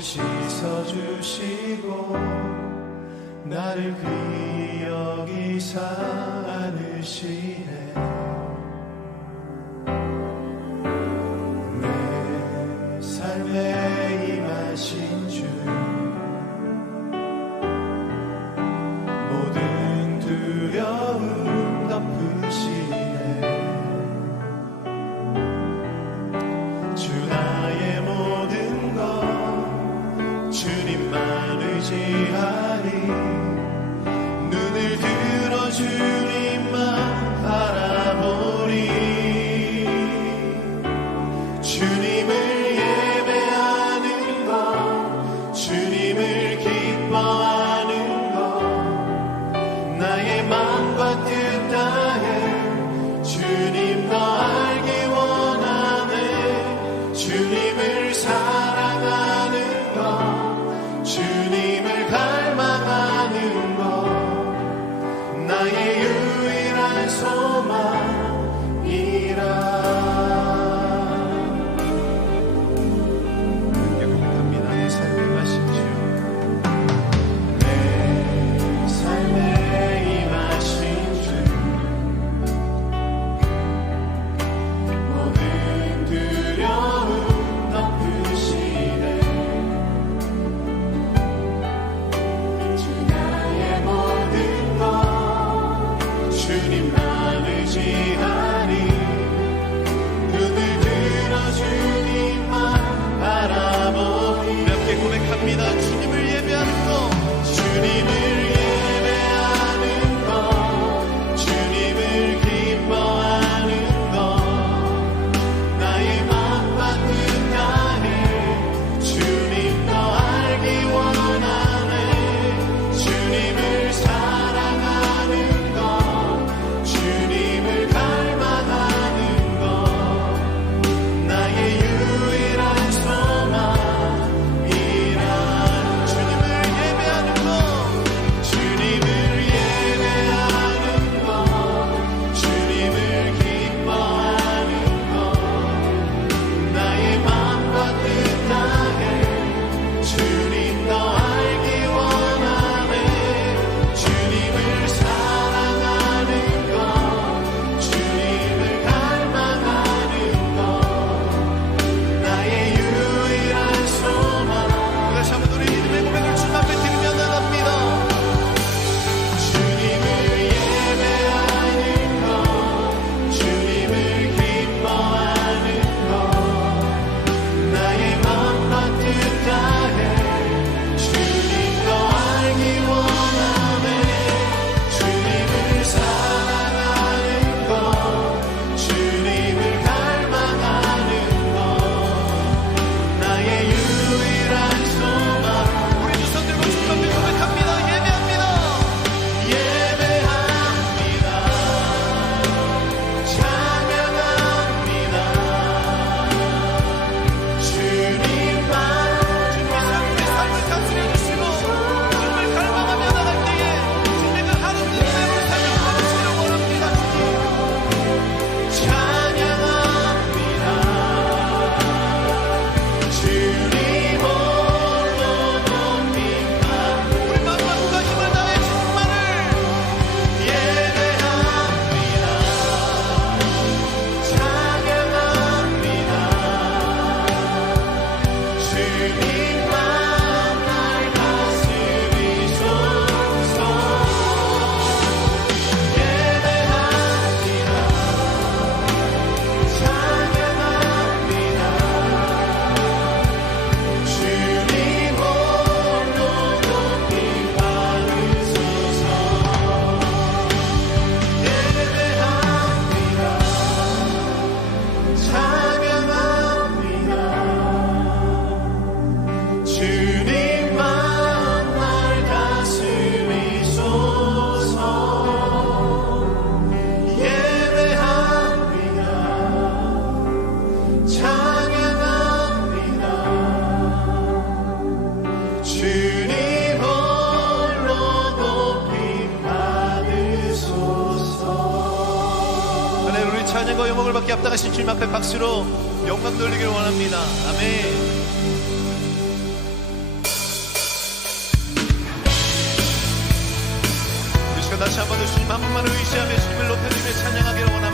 씻어주시고 나를 귀여기사 않으시네. 차지하리. 눈을 들어줄 나의 유일한 소망이라. 돌리기를 원합니다. 아멘. 다시 한번 주님 한 분만을 의지하며 주님을 높여드리며 찬양하기를 원합니다.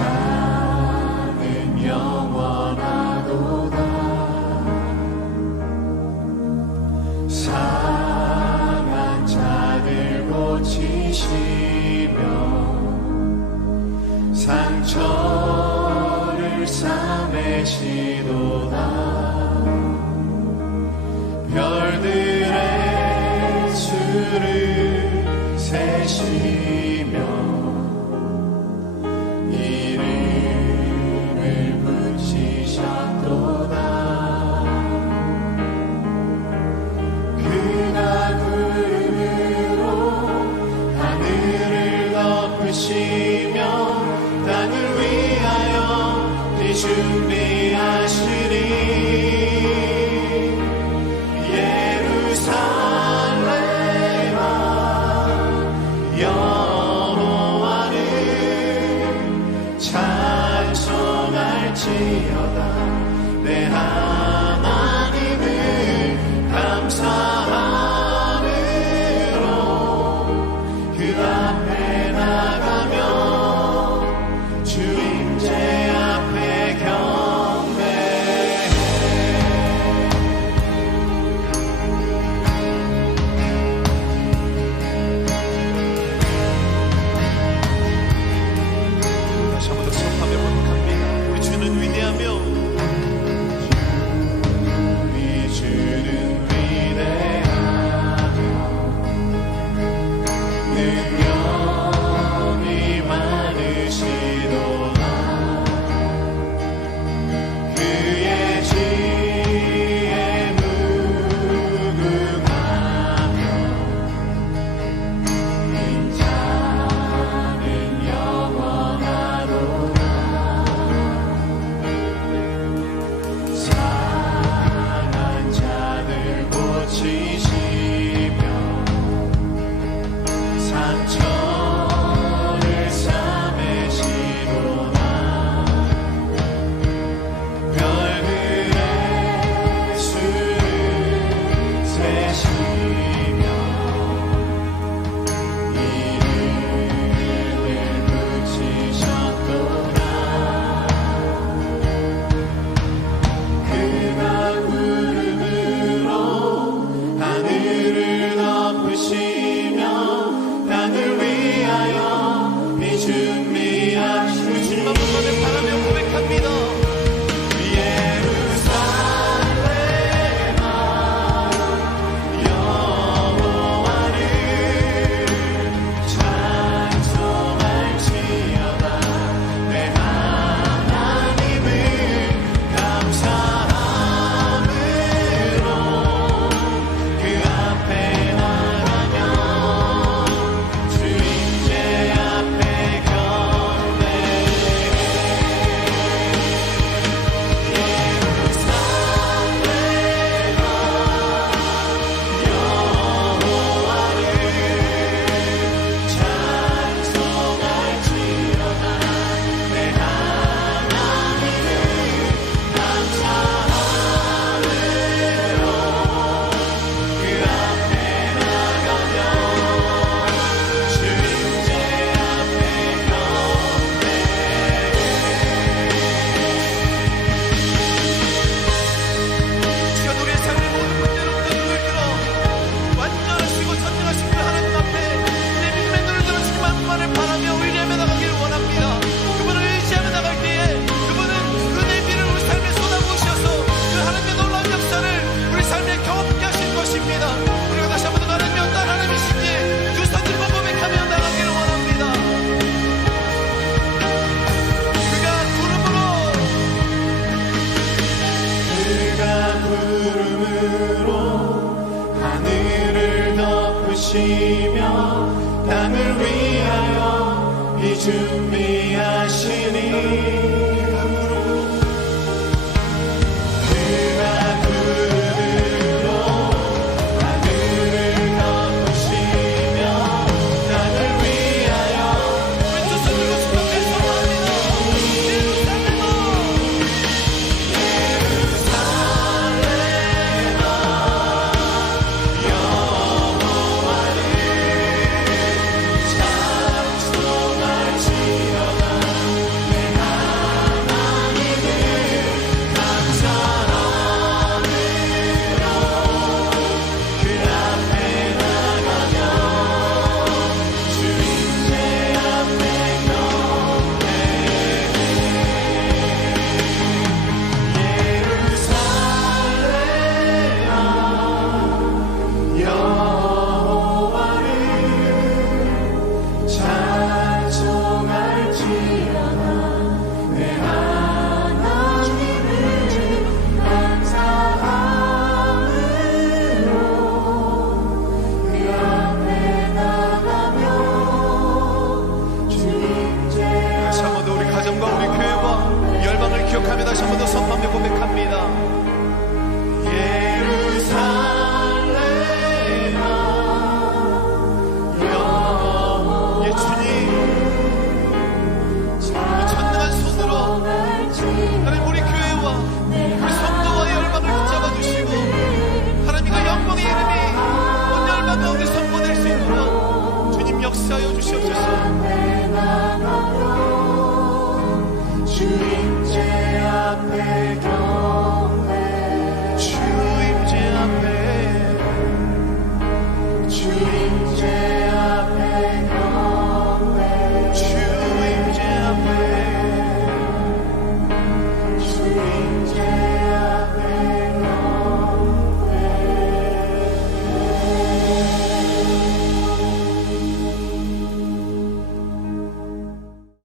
time. you. me as she leaves.